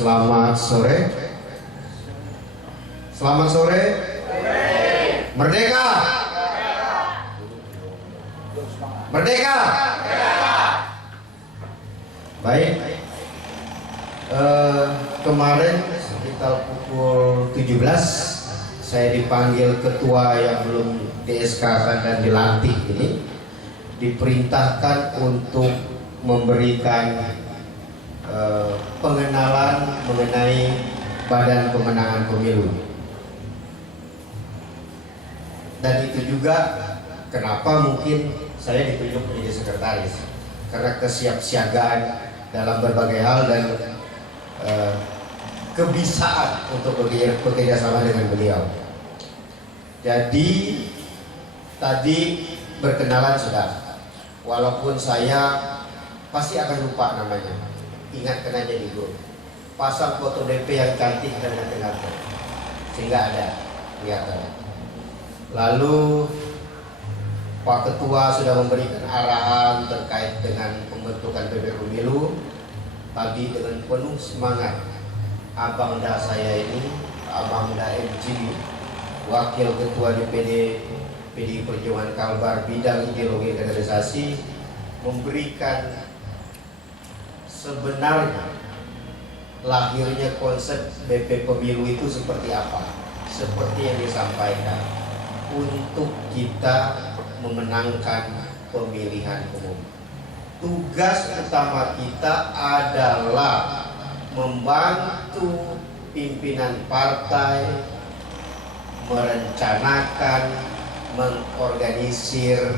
Selamat sore. Selamat sore. Merdeka. Merdeka. Baik. Kemarin sekitar pukul 17 saya dipanggil ketua yang belum di-SK-kan dan dilantik ini, diperintahkan untuk memberikan pengenalan mengenai Badan Pemenangan Pemilu. Dan itu juga kenapa mungkin saya ditunjuk menjadi sekretaris, karena kesiapsiagaan dalam berbagai hal dan kebisaan untuk bekerja sama dengan beliau. Jadi tadi berkenalan sudah, walaupun saya pasti akan lupa namanya. Ingatkan aja di grup, pasang foto DP yang cantik dan ganteng, sehingga ada kelihatan. Lalu Pak Ketua sudah memberikan arahan terkait dengan pembentukan BP Pemilu. Tadi dengan penuh semangat Abang Da saya ini, Abang Da MG, Wakil Ketua DPD PDI Perjuangan Kalbar bidang ideologi kaderisasi, memberikan sebenarnya lahirnya konsep BP Pemilu itu seperti apa. Seperti yang disampaikan, untuk kita memenangkan pemilihan umum, tugas utama kita adalah membantu pimpinan partai merencanakan, mengorganisir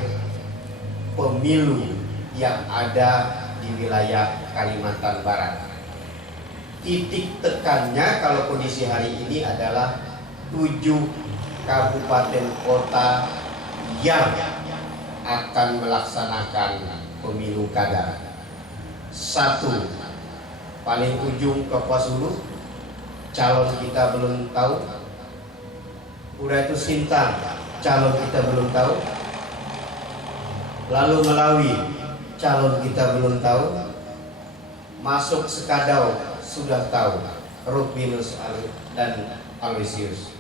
pemilu yang ada di wilayah Kalimantan Barat. Titik tekannya kalau kondisi hari ini adalah 7 kabupaten kota yang akan melaksanakan pemilu kada. 1, paling ujung Kapuas Hulu, calon kita belum tahu. Udah itu Sintang, calon kita belum tahu. Lalu Melawi, calon kita belum tahu. Masuk Sekadau sudah tahu, Rukminus dan Aloysius,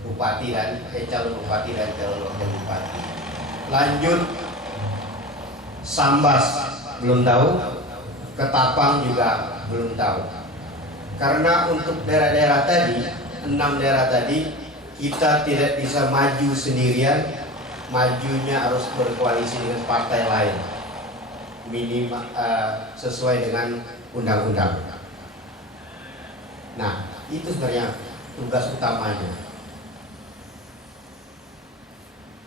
bupati dan calon bupati dan calon wakil bupati. Lanjut Sambas belum tahu, Ketapang juga belum tahu. Karena untuk daerah-daerah tadi, 6 daerah tadi, kita tidak bisa maju sendirian, majunya harus berkoalisi dengan partai lain, minimal sesuai dengan undang-undang. Nah, itu sebenarnya tugas utamanya.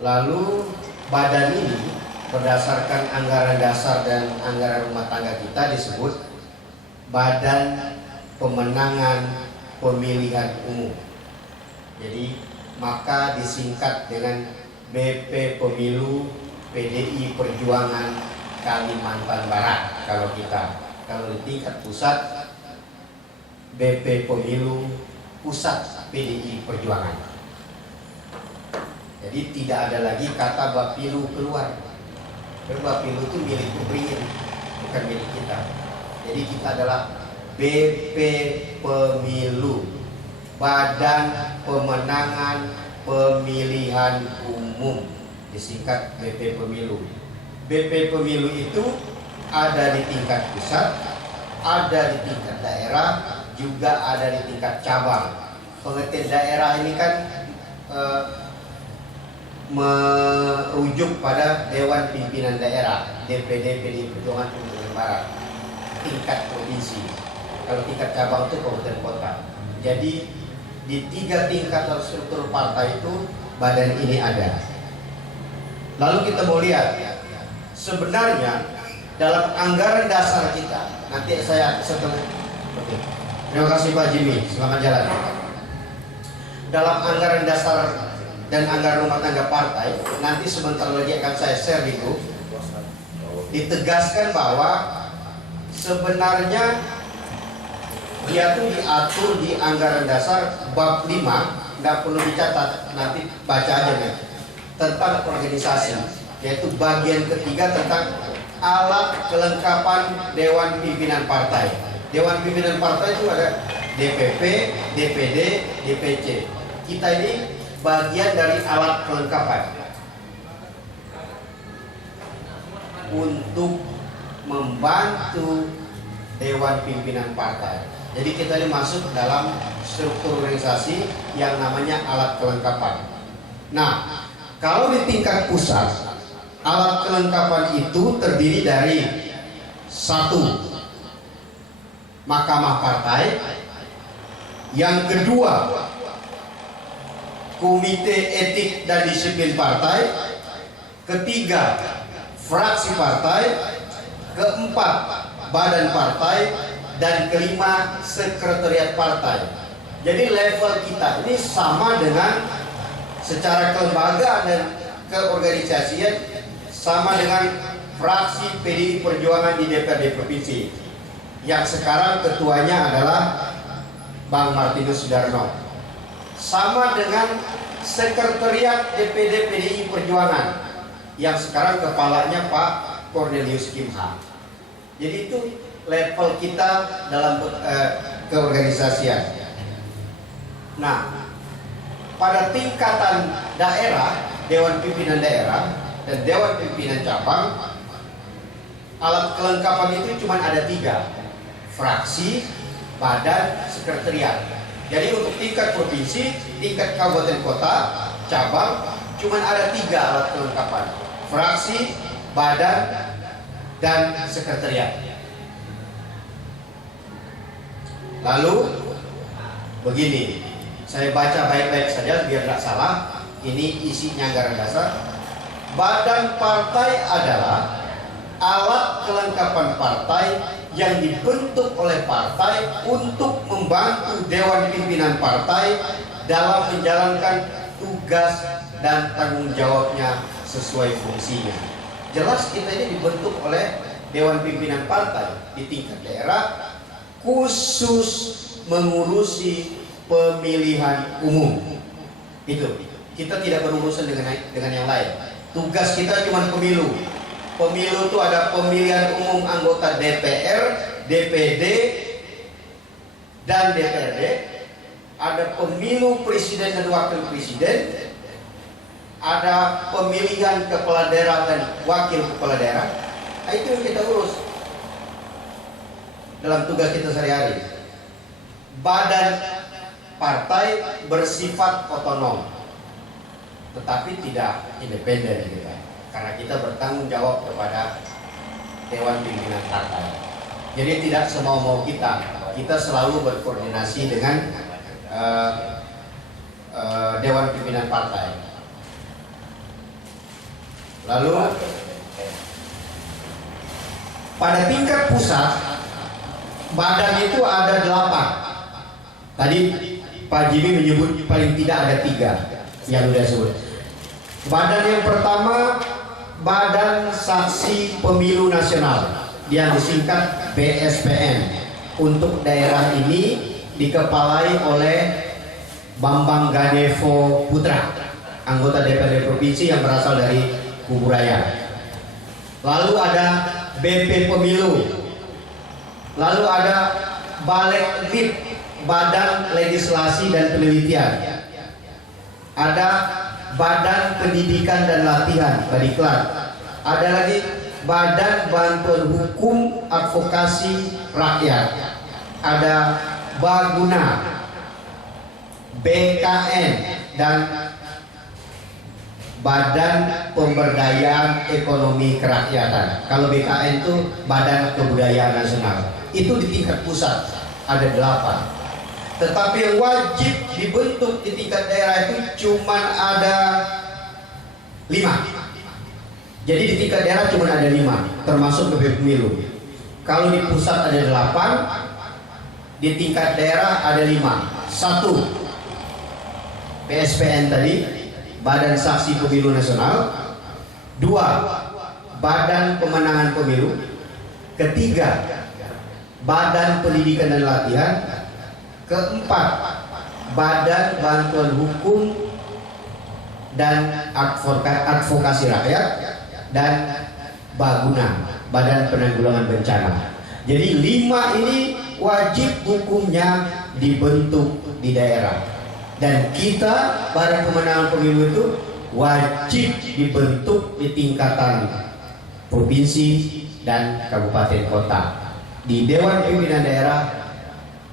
Lalu badan ini berdasarkan anggaran dasar dan anggaran rumah tangga kita disebut Badan Pemenangan Pemilihan Umum. Jadi maka disingkat dengan BP Pemilu PDI Perjuangan Kalimantan Barat. Kalau di tingkat pusat, BP Pemilu Pusat PDI Perjuangan. Jadi tidak ada lagi kata Bapilu keluar. Bapilu itu milik Beringin, bukan milik kita. Jadi kita adalah BP Pemilu, Badan Pemenangan Pemilihan Umum, disingkat BP Pemilu. BP Pemilu itu ada di tingkat pusat, ada di tingkat daerah, juga ada di tingkat cabang. Pengertian daerah ini kan merujuk pada Dewan Pimpinan Daerah, DPD PDI Perjuangan Kalimantan Barat, tingkat provinsi. Kalau tingkat cabang itu kabupaten kota. Jadi di 3 tingkat struktur partai itu badan ini ada. Lalu kita mau lihat, sebenarnya dalam anggaran dasar kita, nanti saya setelah. Oke. Terima kasih Pak Jimmy, selamat jalan. Dalam anggaran dasar dan anggaran rumah tangga partai, nanti sebentar lagi akan saya share di grup, ditegaskan bahwa sebenarnya dia tuh diatur di anggaran dasar bab 5, nggak perlu dicatat, nanti baca aja nih, tentang organisasi, yaitu bagian ketiga tentang alat kelengkapan Dewan Pimpinan Partai. Dewan Pimpinan Partai itu ada DPP, DPD, DPC. Kita ini bagian dari alat kelengkapan untuk membantu Dewan Pimpinan Partai. Jadi kita ini masuk dalam struktur organisasi yang namanya alat kelengkapan. Nah, kalau di tingkat pusat, alat kelengkapan itu terdiri dari satu, Mahkamah Partai, yang kedua, Komite Etik dan Disiplin Partai, ketiga, fraksi partai, keempat, badan partai, dan kelima, sekretariat partai. Jadi level kita ini sama dengan secara kelembagaan dan keorganisasian sama dengan fraksi PDI Perjuangan di DPRD Provinsi, yang sekarang ketuanya adalah Bang Martinus Sudarno, sama dengan sekretariat DPD PDI Perjuangan yang sekarang kepalanya Pak Cornelius Kimha. Jadi itu level kita dalam keorganisasian. Nah, pada tingkatan daerah, Dewan Pimpinan Daerah dan Dewan Pimpinan Cabang, alat kelengkapan itu cuma ada 3, fraksi, badan, sekretariat. Jadi untuk tingkat provinsi, tingkat kabupaten kota, cabang, cuma ada 3 alat kelengkapan: fraksi, badan, dan sekretariat. Lalu begini, saya baca baik-baik saja biar tidak salah. Ini isi anggaran dasar. Badan partai adalah alat kelengkapan partai yang dibentuk oleh partai untuk membantu Dewan Pimpinan Partai dalam menjalankan tugas dan tanggung jawabnya sesuai fungsinya. Jelas kita ini dibentuk oleh Dewan Pimpinan Partai di tingkat daerah khusus mengurusi pemilihan umum. Itu kita tidak berurusan dengan yang lain. Tugas kita cuma pemilu. Pemilu itu ada pemilihan umum anggota DPR, DPD, dan DPRD. Ada pemilu presiden dan wakil presiden. Ada pemilihan kepala daerah dan wakil kepala daerah. Nah, itu yang kita urus dalam tugas kita sehari-hari. Badan partai bersifat otonom, tetapi tidak independen gitu, karena kita bertanggung jawab kepada Dewan Pimpinan Partai. Jadi tidak semau-mau kita selalu berkoordinasi dengan Dewan Pimpinan Partai. Lalu pada tingkat pusat, badan itu ada 8. Tadi Pak Jimmy menyebut paling tidak ada 3 yang sudah sebut. Badan yang pertama, Badan Saksi Pemilu Nasional yang disingkat BSPN. Untuk daerah ini dikepalai oleh Bambang Ganevo Putra, anggota DPRD Provinsi yang berasal dari Kuburaya. Lalu ada BP Pemilu. Lalu ada Baleklit, Badan Legislasi dan Penelitian. Ada Badan Pendidikan dan Latihan, Badiklat. Ada lagi Badan Bantuan Hukum Advokasi Rakyat. Ada Baguna, BKN, dan Badan Pemberdayaan Ekonomi Kerakyatan. Kalau BKN itu Badan Kebudayaan Nasional. Itu di tingkat pusat ada 8. Tetapi yang wajib dibentuk di tingkat daerah itu cuma ada 5. Jadi di tingkat daerah cuma ada 5, termasuk BP Pemilu. Kalau di pusat ada 8, di tingkat daerah ada 5. 1, BSPN tadi, Badan Saksi Pemilu Nasional. 2, Badan Pemenangan Pemilu. Ketiga, Badan Pendidikan dan Latihan. Keempat, Badan Bantuan Hukum dan Advokasi Rakyat. Dan Baguna, Badan Penanggulangan Bencana. Jadi 5 ini wajib hukumnya dibentuk di daerah. Dan kita Badan Pemenangan Pemilu itu wajib dibentuk di tingkatan provinsi dan kabupaten kota. Di Dewan Pimpinan Daerah,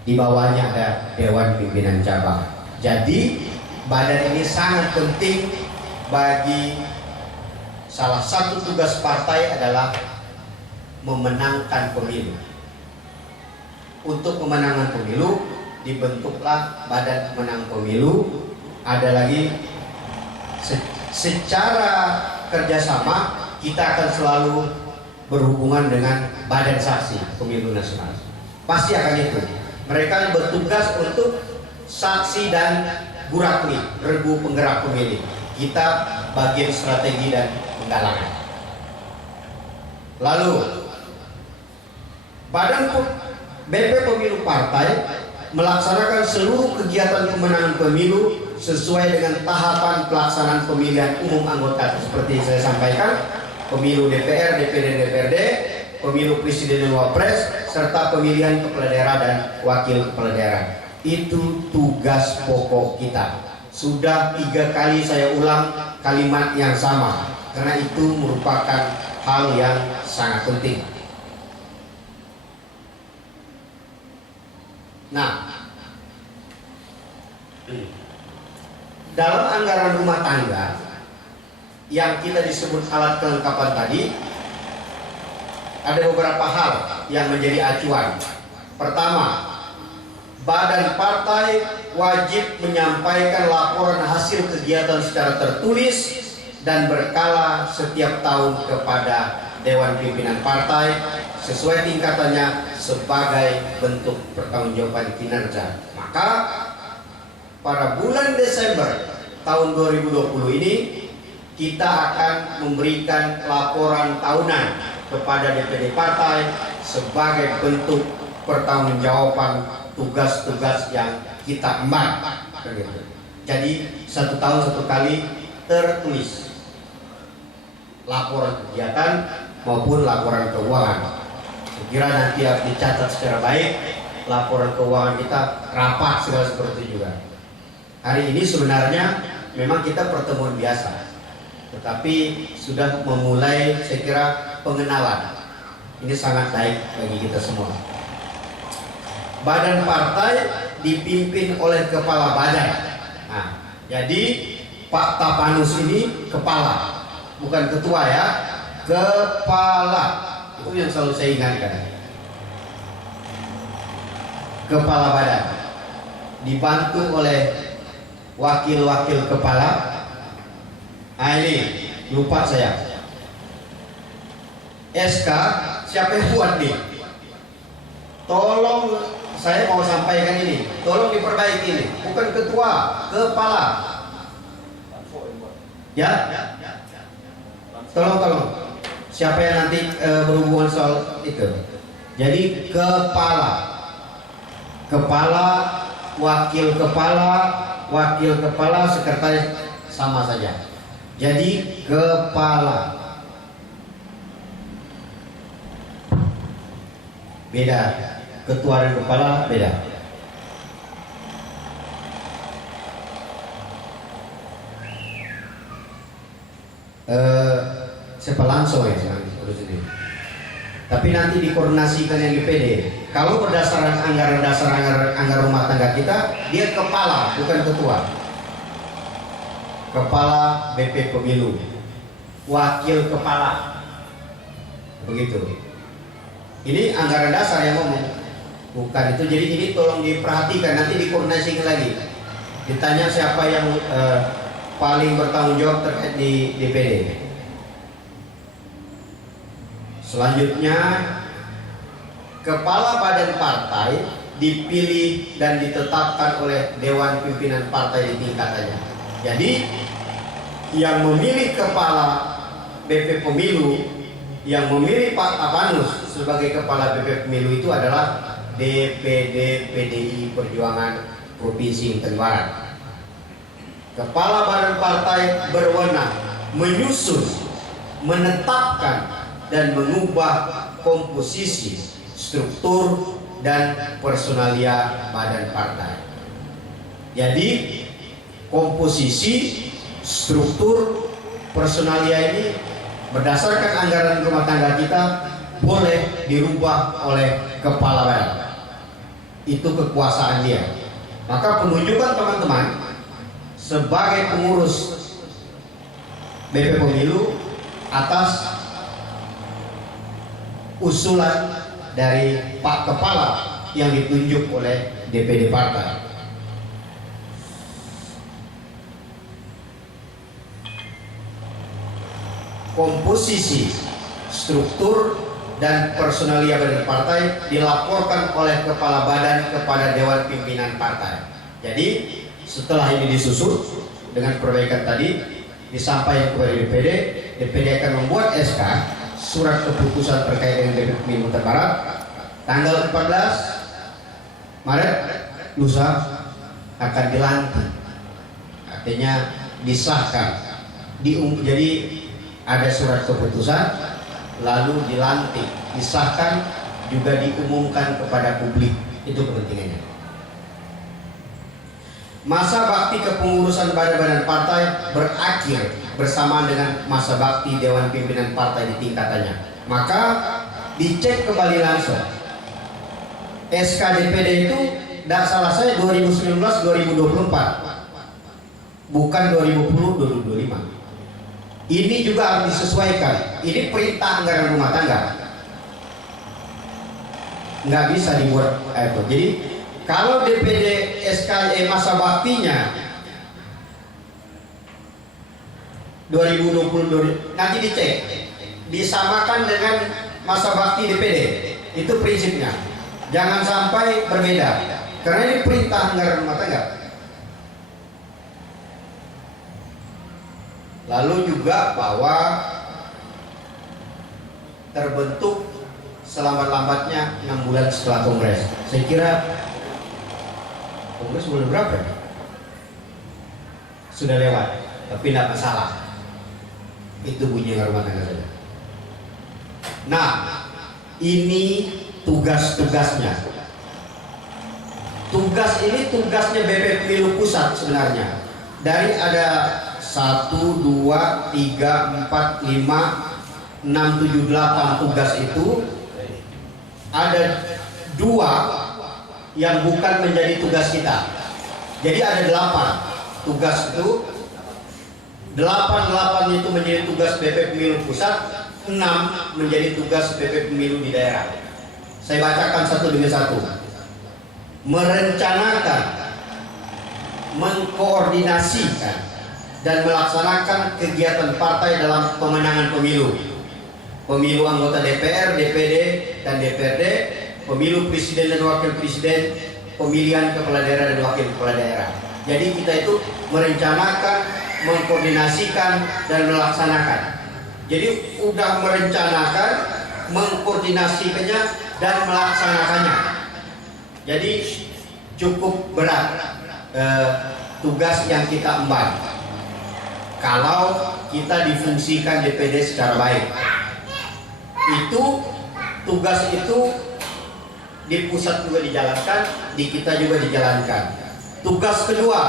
di bawahnya ada Dewan Pimpinan Cabang. Jadi badan ini sangat penting bagi salah satu tugas partai adalah memenangkan pemilu. Untuk pemenangan pemilu dibentuklah Badan Pemenang Pemilu. Ada lagi secara kerjasama kita akan selalu berhubungan dengan Badan Saksi Pemilu Nasional. Pasti akan itu. Mereka bertugas untuk saksi dan gurakni, regu penggerak pemilih. Kita bagian strategi dan penggalangan. Lalu Badan BP Pemilu Partai melaksanakan seluruh kegiatan pemenangan pemilu sesuai dengan tahapan pelaksanaan pemilihan umum anggota seperti saya sampaikan. Pemilu DPR, DPD, DPRD, pemilu presiden dan wapres, serta pemilihan kepala daerah dan wakil kepala daerah. Itu tugas pokok kita. Sudah 3 kali saya ulang kalimat yang sama, karena itu merupakan hal yang sangat penting. Nah, dalam anggaran rumah tangga yang kita disebut alat kelengkapan tadi, ada beberapa hal yang menjadi acuan. Pertama, badan partai wajib menyampaikan laporan hasil kegiatan secara tertulis dan berkala setiap tahun kepada Dewan Pimpinan Partai sesuai tingkatannya sebagai bentuk pertanggungjawaban kinerja. Maka pada bulan Desember tahun 2020 ini kita akan memberikan laporan tahunan kepada DPD partai sebagai bentuk pertanggungjawaban tugas-tugas yang kita emban. Jadi 1 tahun 1 kali tertulis laporan kegiatan maupun laporan keuangan. Saya kira nanti harus dicatat secara baik laporan keuangan kita, rapat segala seperti itu juga. Hari ini sebenarnya memang kita pertemuan biasa, tetapi sudah memulai saya kira pengenalan. Ini sangat baik bagi kita semua. Badan partai dipimpin oleh kepala badan. Nah, jadi Pak Tapanus ini kepala, bukan ketua ya, kepala. Itu yang selalu saya ingatkan. Kepala badan dibantu oleh wakil-wakil kepala. Nah, ini lupa saya. SK siapa yang buat nih? Tolong, saya mau sampaikan ini. Tolong diperbaiki ini. Bukan ketua, kepala. Ya? Tolong. Siapa yang nanti berhubungan soal itu? Jadi kepala, wakil kepala, sekretaris sama saja. Jadi kepala. Beda. Ketua dan kepala beda. Sepelanso ya urus ini. Tapi nanti dikoordinasikan yang DPD. Kalau berdasarkan anggaran dasar anggaran rumah tangga kita, dia kepala bukan ketua. Kepala BP Pemilu, wakil kepala, begitu. Ini anggaran dasar yang ngomong, bukan itu. Jadi ini tolong diperhatikan, nanti dikoordinasikan lagi. Ditanya siapa yang paling bertanggung jawab terkait di DPD. Selanjutnya, kepala badan partai dipilih dan ditetapkan oleh Dewan Pimpinan Partai di tingkatannya. Jadi yang memilih kepala BP Pemilu, yang memilih Pak Tapanus sebagai kepala BP Pemilu itu adalah DPD PDI Perjuangan Provinsi Inten Barat. Kepala badan partai berwenang menyusun, menetapkan dan mengubah komposisi, struktur, dan personalia badan partai. Jadi komposisi, struktur, personalia ini berdasarkan anggaran rumah tangga kita boleh dirubah oleh kepala badan. Itu kekuasaan dia. Maka penunjukan teman-teman sebagai pengurus BP Pemilu atas usulan dari Pak Kepala yang ditunjuk oleh DPD Partai. Komposisi, struktur, dan personalia badan partai dilaporkan oleh kepala badan kepada Dewan Pimpinan Partai. Jadi setelah ini disusun dengan perbaikan tadi, disampaikan kepada DPD, DPD akan membuat SK surat keputusan terkait dengan DPD Pemilu Barat tanggal 14 Maret lusa akan dilantik, artinya disahkan. Jadi ada surat keputusan lalu dilantik, disahkan, juga diumumkan kepada publik. Itu kepentingannya. Masa bakti kepengurusan badan-badan partai berakhir bersamaan dengan masa bakti Dewan Pimpinan Partai di tingkatannya. Maka dicek kembali langsung. SK DPD itu tidak salah saya 2019-2024, bukan 2020-2025. Ini juga harus disesuaikan. Ini perintah anggaran rumah tangga, nggak bisa dibuat itu. Jadi kalau DPD SKE masa baktinya 2020 nanti dicek disamakan dengan masa bakti DPD. Itu prinsipnya. Jangan sampai berbeda. Karena ini perintah anggaran rumah tangga. Lalu juga bahwa terbentuk selambat-lambatnya 6 bulan setelah Kongres. Saya kira Kongres bulan berapa ya? Sudah lewat, tapi tidak masalah. Itu bunyi rumah tangga saja. Nah, ini tugas-tugasnya. Tugas ini tugasnya BP Pemilu Pusat sebenarnya. Dari ada 1, 2, 3, 4, 5, 6, 7, 8 tugas itu, ada 2 yang bukan menjadi tugas kita. Jadi ada 8 tugas itu. 8 itu menjadi tugas BP Pemilu Pusat, 6 menjadi tugas BP Pemilu di daerah. Saya bacakan satu demi satu. Merencanakan, mengkoordinasikan, dan melaksanakan kegiatan partai dalam pemenangan pemilu. Pemilu anggota DPR, DPD, dan DPRD, pemilu presiden dan wakil presiden, pemilihan kepala daerah dan wakil kepala daerah. Jadi kita itu merencanakan, mengkoordinasikan, dan melaksanakan. Jadi udah merencanakan, mengkoordinasikannya, dan melaksanakannya. Jadi cukup berat tugas yang kita emban kalau kita difungsikan DPD secara baik. Itu tugas itu di pusat juga dijalankan, di kita juga dijalankan. Tugas kedua,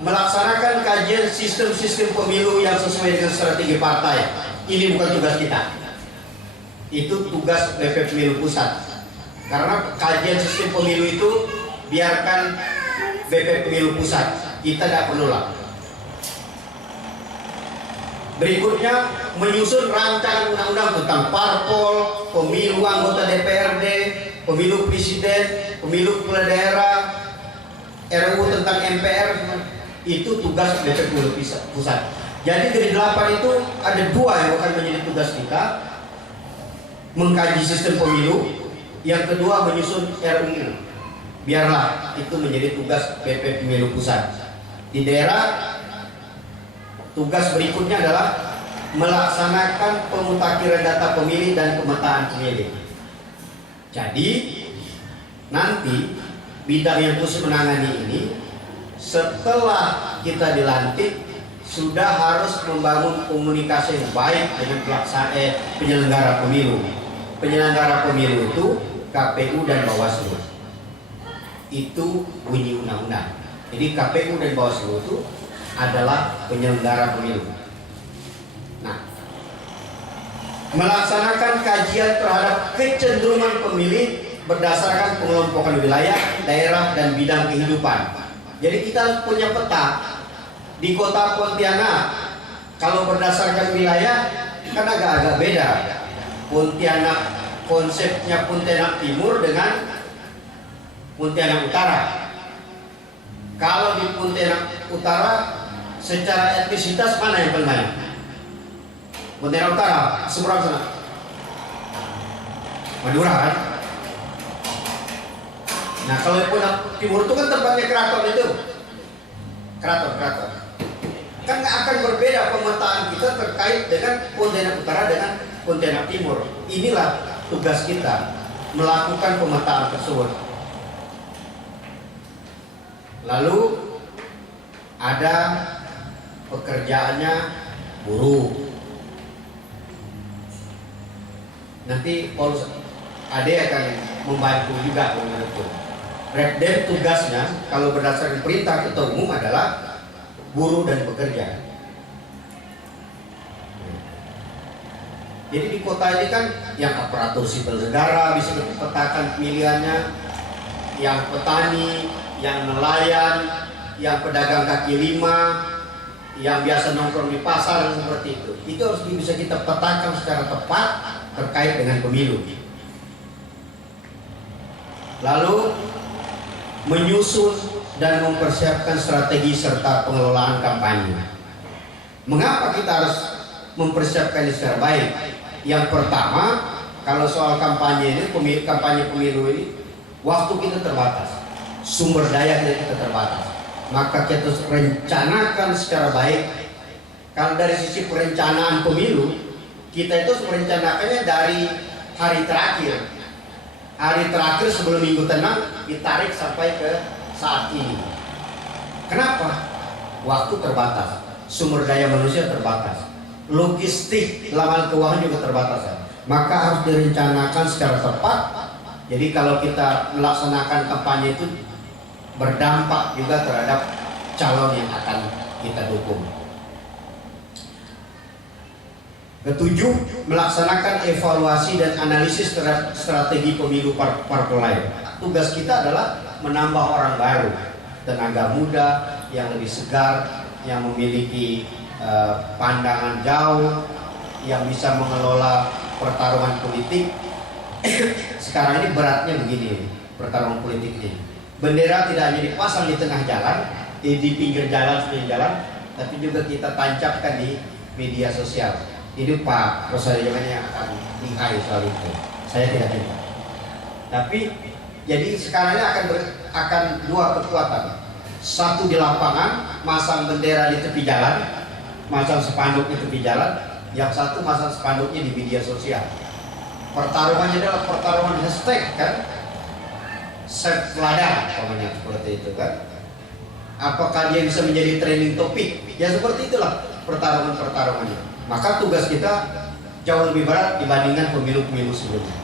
melaksanakan kajian sistem-sistem pemilu yang sesuai dengan strategi partai. Ini bukan tugas kita. Itu tugas BP Pemilu Pusat. Karena kajian sistem pemilu itu biarkan BP Pemilu Pusat, kita tidak perlulah. Berikutnya menyusun rancangan undang-undang tentang parpol, pemilu anggota DPRD, pemilu presiden, pemilu kepala daerah, RUU tentang MPR. Itu tugas BP Pemilu Pusat. Jadi dari 8 itu ada 2 yang akan menjadi tugas kita, mengkaji sistem pemilu. Yang kedua menyusun RUU. Biarlah itu menjadi tugas BP Pemilu Pusat. Di daerah, tugas berikutnya adalah melaksanakan pemutakhiran data pemilih dan pemetaan pemilih. Jadi nanti bidang yang khusus menangani ini setelah kita dilantik sudah harus membangun komunikasi yang baik dengan penyelenggara pemilu. Penyelenggara pemilu itu KPU dan Bawaslu. Itu bunyi undang-undang. Jadi KPU dan Bawaslu itu adalah penyelenggara pemilu. Nah, melaksanakan kajian terhadap kecenderungan pemilih berdasarkan pengelompokan wilayah, daerah, dan bidang kehidupan. Jadi kita punya peta di kota Pontianak. Kalau berdasarkan wilayah kan agak-agak beda. Pontianak, konsepnya Pontianak Timur dengan Pontianak Utara. Kalau di Pontianak Utara secara etnisitas mana yang paling banyak? Pontianak Utara, seberapa sana? Madura kan? Nah kalau Pontianak Timur itu kan tempatnya keraton itu. Keraton. Kan akan berbeda pemetaan kita terkait dengan Pontianak Utara dengan Pontianak Timur. Inilah tugas kita, melakukan pemetaan tersebut. Lalu ada pekerjaannya buruh. Nanti Paulus Ade akan membantu juga menurutku. Repdem tugasnya kalau berdasarkan perintah ketua umum adalah buruh dan pekerja. Jadi di kota ini kan yang aparatur sipil negara bisa dipetakan pilihannya, yang petani, yang nelayan, yang pedagang kaki lima, yang biasa nongkrong di pasar seperti itu. Itu harus bisa kita petakan secara tepat terkait dengan pemilu. Lalu menyusun dan mempersiapkan strategi serta pengelolaan kampanye. Mengapa kita harus mempersiapkan secara baik? Yang pertama, kalau soal kampanye ini, kampanye pemilu ini, waktu kita terbatas, sumber daya kita terbatas. Maka kita harus rencanakan secara baik. Kalau dari sisi perencanaan pemilu, kita itu merencanakannya dari hari terakhir. Hari terakhir sebelum minggu tenang ditarik sampai ke saat ini. Kenapa? Waktu terbatas, sumber daya manusia terbatas, logistik dalam hal keuangan juga terbatas. Maka harus direncanakan secara tepat. Jadi kalau kita melaksanakan kampanye itu berdampak juga terhadap calon yang akan kita dukung. Ketujuh, melaksanakan evaluasi dan analisis terhadap strategi pemilu parpol lain. Tugas kita adalah menambah orang baru, tenaga muda yang lebih segar, yang memiliki pandangan jauh, yang bisa mengelola pertarungan politik. Sekarang ini beratnya begini, pertarungan politik ini. Bendera tidak hanya dipasang di tengah jalan, di pinggir jalan, tapi juga kita tancapkan di media sosial. Ini Pak Rosario yang akan lihai soal itu. Saya tidak minta. Tapi jadi sekarang ini akan dua kekuatan. Satu di lapangan, masang bendera di tepi jalan, masang spanduk di tepi jalan. Yang satu masang spanduknya di media sosial. Pertarungannya adalah pertarungan hashtag kan? Set ladang, namanya seperti itu kan? Apakah dia bisa menjadi trending topik? Ya seperti itulah pertarungannya. Maka tugas kita jauh lebih berat dibandingkan pemilu-pemilu sebelumnya.